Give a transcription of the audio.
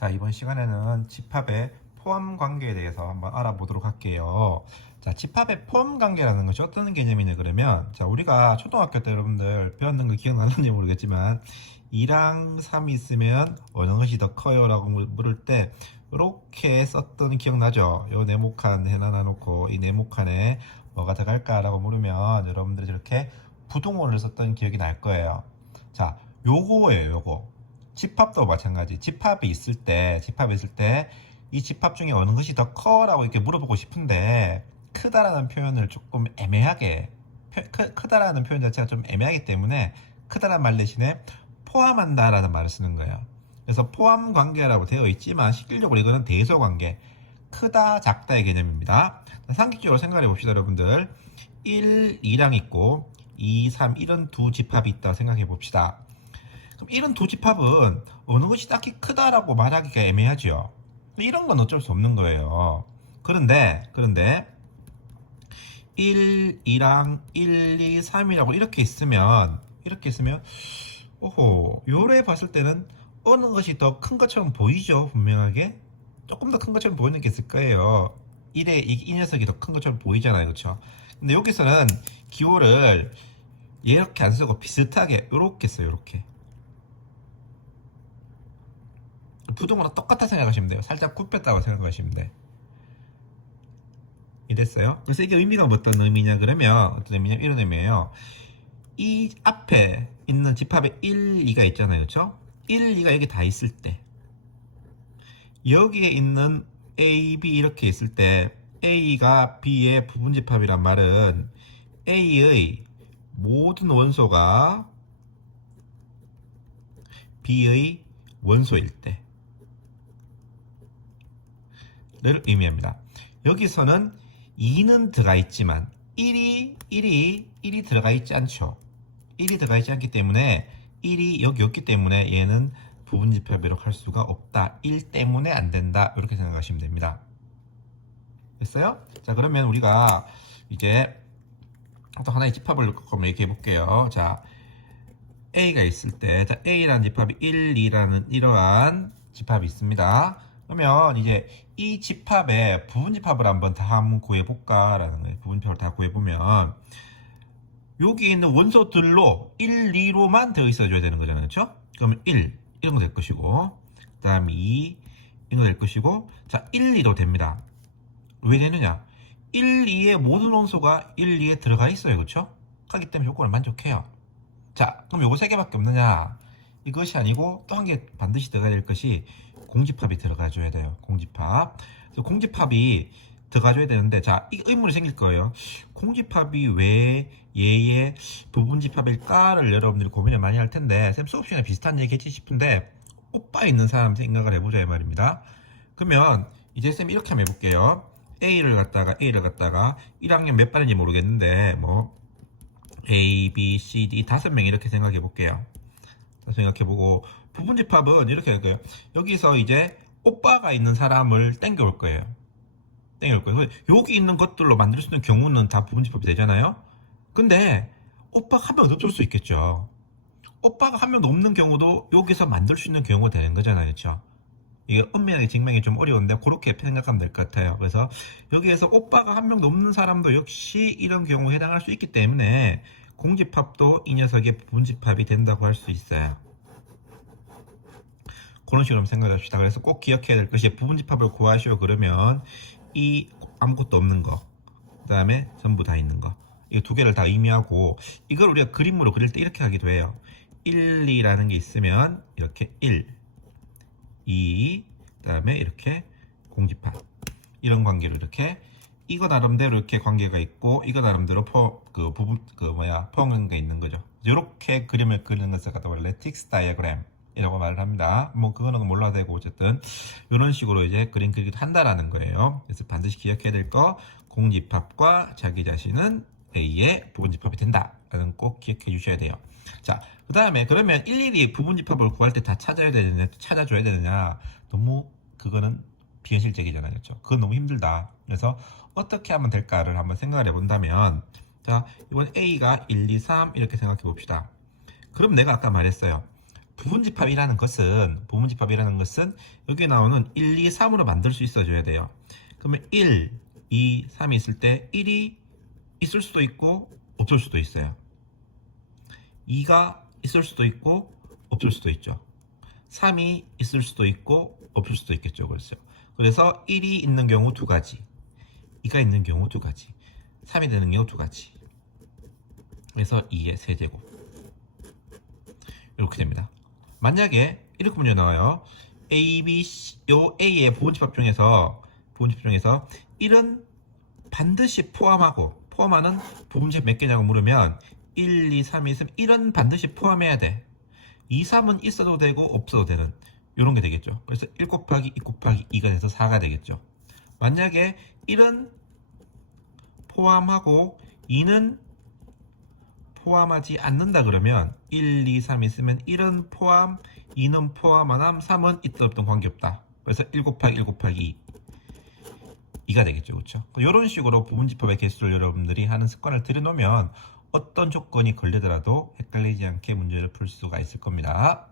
자, 이번 시간에는 집합의 포함 관계에 대해서 한번 알아보도록 할게요. 자, 집합의 포함 관계라는 것이 어떤 개념이냐 그러면 자, 우리가 초등학교 때 여러분들 배웠는 거 기억나는지 모르겠지만 2랑 3이 있으면 어느 것이 더 커요? 라고 물- 물을 때 이렇게 썼던 기억나죠? 요 네모칸 해놔 놓고 이 네모칸에 뭐가 들어갈까 라고 물으면 여러분들이 저렇게 부동호를 썼던 기억이 날 거예요. 자, 요거예요, 요거. 집합도 마찬가지. 집합이 있을 때, 집합이 있을 때, 이 집합 중에 어느 것이 더 커 라고 이렇게 물어보고 싶은데, 크다라는 표현을 조금 애매하게, 표- 크, 크다라는 표현 자체가 좀 애매하기 때문에, 크다라는 말 대신에 포함한다 라는 말을 쓰는 거예요. 그래서 포함 관계라고 되어 있지만, 실질적으로 이거는 대소 관계. 크다, 작다의 개념입니다. 상식적으로 생각해 봅시다, 여러분들. 1, 2랑 있고, 2, 3, 이런 두 집합이 있다고 생각해 봅시다. 그럼 이런 두 집합은 어느 것이 딱히 크다라고 말하기가 애매하죠. 이런 건 어쩔 수 없는 거예요. 그런데, 그런데, 1, 2랑 1, 2, 3이라고 이렇게 있으면, 이렇게 있으면, 오호, 요래 봤을 때는 어느 것이 더 큰 것처럼 보이죠, 분명하게? 조금 더 큰 것처럼 보이는 게 있을 거예요. 1에 이, 이 녀석이 더 큰 것처럼 보이잖아요, 그렇죠? 근데 여기서는 기호를 이렇게 안 쓰고 비슷하게 이렇게 써요, 이렇게. 부동호랑 똑같다 생각하시면 돼요. 살짝 굽혔다고 생각하시면 돼. 이랬어요. 그래서 이게 의미가 어떤 의미냐 그러면 어떤 의미냐 이런 의미예요. 이 앞에 있는 집합에 1, 2가 있잖아요. 그렇죠? 1, 2가 여기 다 있을 때 여기에 있는 A, B 이렇게 있을 때 A가 B의 부분 집합이란 말은 A의 모든 원소가 B의 원소일 때 를 의미합니다. 여기서는 2는 들어가 있지만 1이 1이 1이 들어가 있지 않죠. 1이 들어가 있지 않기 때문에 1이 여기 없기 때문에 얘는 부분 집합이라고 할 수가 없다. 1 때문에 안 된다. 이렇게 생각하시면 됩니다. 됐어요? 자, 그러면 우리가 이제 또 하나의 집합을 한번 얘기해 볼게요. 자, A가 있을 때, 자, A라는 집합이 1, 2라는 이러한 집합이 있습니다. 그러면 이제 이 집합의 부분 집합을 한번 다 한번 구해 볼까라는 거예요. 부분 집합을 다 구해 보면 여기 있는 원소들로 1, 2로만 되어 있어 줘야 되는 거잖아요. 그렇죠? 그러면 1, 이런 거 될 것이고 그 다음에 2, 이런 거 될 것이고 자, 1, 2도 됩니다. 왜 되느냐? 1, 2의 모든 원소가 1, 2에 들어가 있어요. 그렇죠? 하기 때문에 조건을 만족해요. 자, 그럼 요거 세 개밖에 없느냐? 이것이 아니고 또 한 개 반드시 들어가야 될 것이 공집합이 들어가줘야 돼요. 공집합. 그래서 공집합이 들어가줘야 되는데, 자, 이 의문이 생길 거예요. 공집합이 왜 얘의 부분집합일까를 여러분들이 고민을 많이 할 텐데, 쌤 수업 시간에 비슷한 얘기 했지 싶은데, 오빠 있는 사람 생각을 해보자 이 말입니다. 그러면 이제 쌤 이렇게 한번 해볼게요. A를 갖다가 A를 갖다가 1학년 몇 반인지 모르겠는데 뭐 A, B, C, D 다섯 명 이렇게 생각해 볼게요. 생각해 보고 부분 집합은 이렇게 할 거예요. 여기서 이제 오빠가 있는 사람을 땡겨올 거예요. 땡겨올 거예요. 여기 있는 것들로 만들 수 있는 경우는 다 부분 집합이 되잖아요. 근데 오빠가 한명 없을 수 있겠죠. 오빠가 한명 없는 경우도 여기서 만들 수 있는 경우가 되는 거잖아요. 그렇죠? 이게 엄밀하게 증명이 좀 어려운데 그렇게 생각하면 될 것 같아요. 그래서 여기에서 오빠가 한 명도 없는 사람도 역시 이런 경우에 해당할 수 있기 때문에 공집합도 이 녀석의 부분집합이 된다고 할 수 있어요. 그런 식으로 한번 생각 합시다. 그래서 꼭 기억해야 될 것이 부분집합을 구하시오 그러면 이 아무것도 없는 거, 그 다음에 전부 다 있는 거. 이 두 개를 다 의미하고 이걸 우리가 그림으로 그릴 때 이렇게 하기도 해요. 1, 2라는 게 있으면 이렇게 1, 2, 그 다음에 이렇게 공집합. 이런 관계로 이렇게 이거 나름대로 이렇게 관계가 있고 이거 나름대로 포, 그 부분 그 뭐야 포함관계가 있는 거죠. 이렇게 그림을 그리는 것을 갖다 원래 틱스 다이어그램 이라고 말을 합니다. 뭐 그거는 몰라도 되고 어쨌든 이런 식으로 이제 그림 그리기도 한다라는 거예요. 그래서 반드시 기억해야 될 거 공집합과 자기 자신은 A의 부분집합이 된다 라는 꼭 기억해 주셔야 돼요. 자, 그 다음에 그러면 일일이 부분집합을 구할 때 다 찾아야 되느냐, 찾아줘야 되느냐, 너무 그거는 비현실적이잖아요. 그렇죠? 그건 너무 힘들다. 그래서 어떻게 하면 될까를 한번 생각을 해본다면 자, 이번 A가 1, 2, 3 이렇게 생각해 봅시다. 그럼 내가 아까 말했어요. 부분집합이라는 것은 부분집합이라는 것은 여기 나오는 1, 2, 3으로 만들 수 있어줘야 돼요. 그러면 1, 2, 3이 있을 때 1이 있을 수도 있고 없을 수도 있어요. 2가 있을 수도 있고 없을 수도 있죠. 3이 있을 수도 있고 없을 수도 있겠죠. 그래서 그래서 1이 있는 경우 두 가지, 2가 있는 경우 두 가지, 3이 되는 경우 두 가지. 그래서 2의 세제곱 이렇게 됩니다. 만약에 이렇게 문제 나와요. A, B, C, 요 A의 부분집합 중에서 부분집합 중에서 1은 반드시 포함하고 포함하는 부분집 몇 개냐고 물으면 1, 2, 3이 있으면 1은 반드시 포함해야 돼. 2, 3은 있어도 되고 없어도 되는 이런 게 되겠죠. 그래서 1 곱하기 2 곱하기 2가 돼서 4가 되겠죠. 만약에 1은 포함하고 2는 포함하지 않는다 그러면 1, 2, 3 있으면 1은 포함, 2는 포함 안 함, 3은 있든 없든 관계없다. 그래서 1 곱하기 1 곱하기 2. 2가 되겠죠. 그렇죠? 이런 식으로 부분집합의 개수를 여러분들이 하는 습관을 들여놓으면 어떤 조건이 걸리더라도 헷갈리지 않게 문제를 풀 수가 있을 겁니다.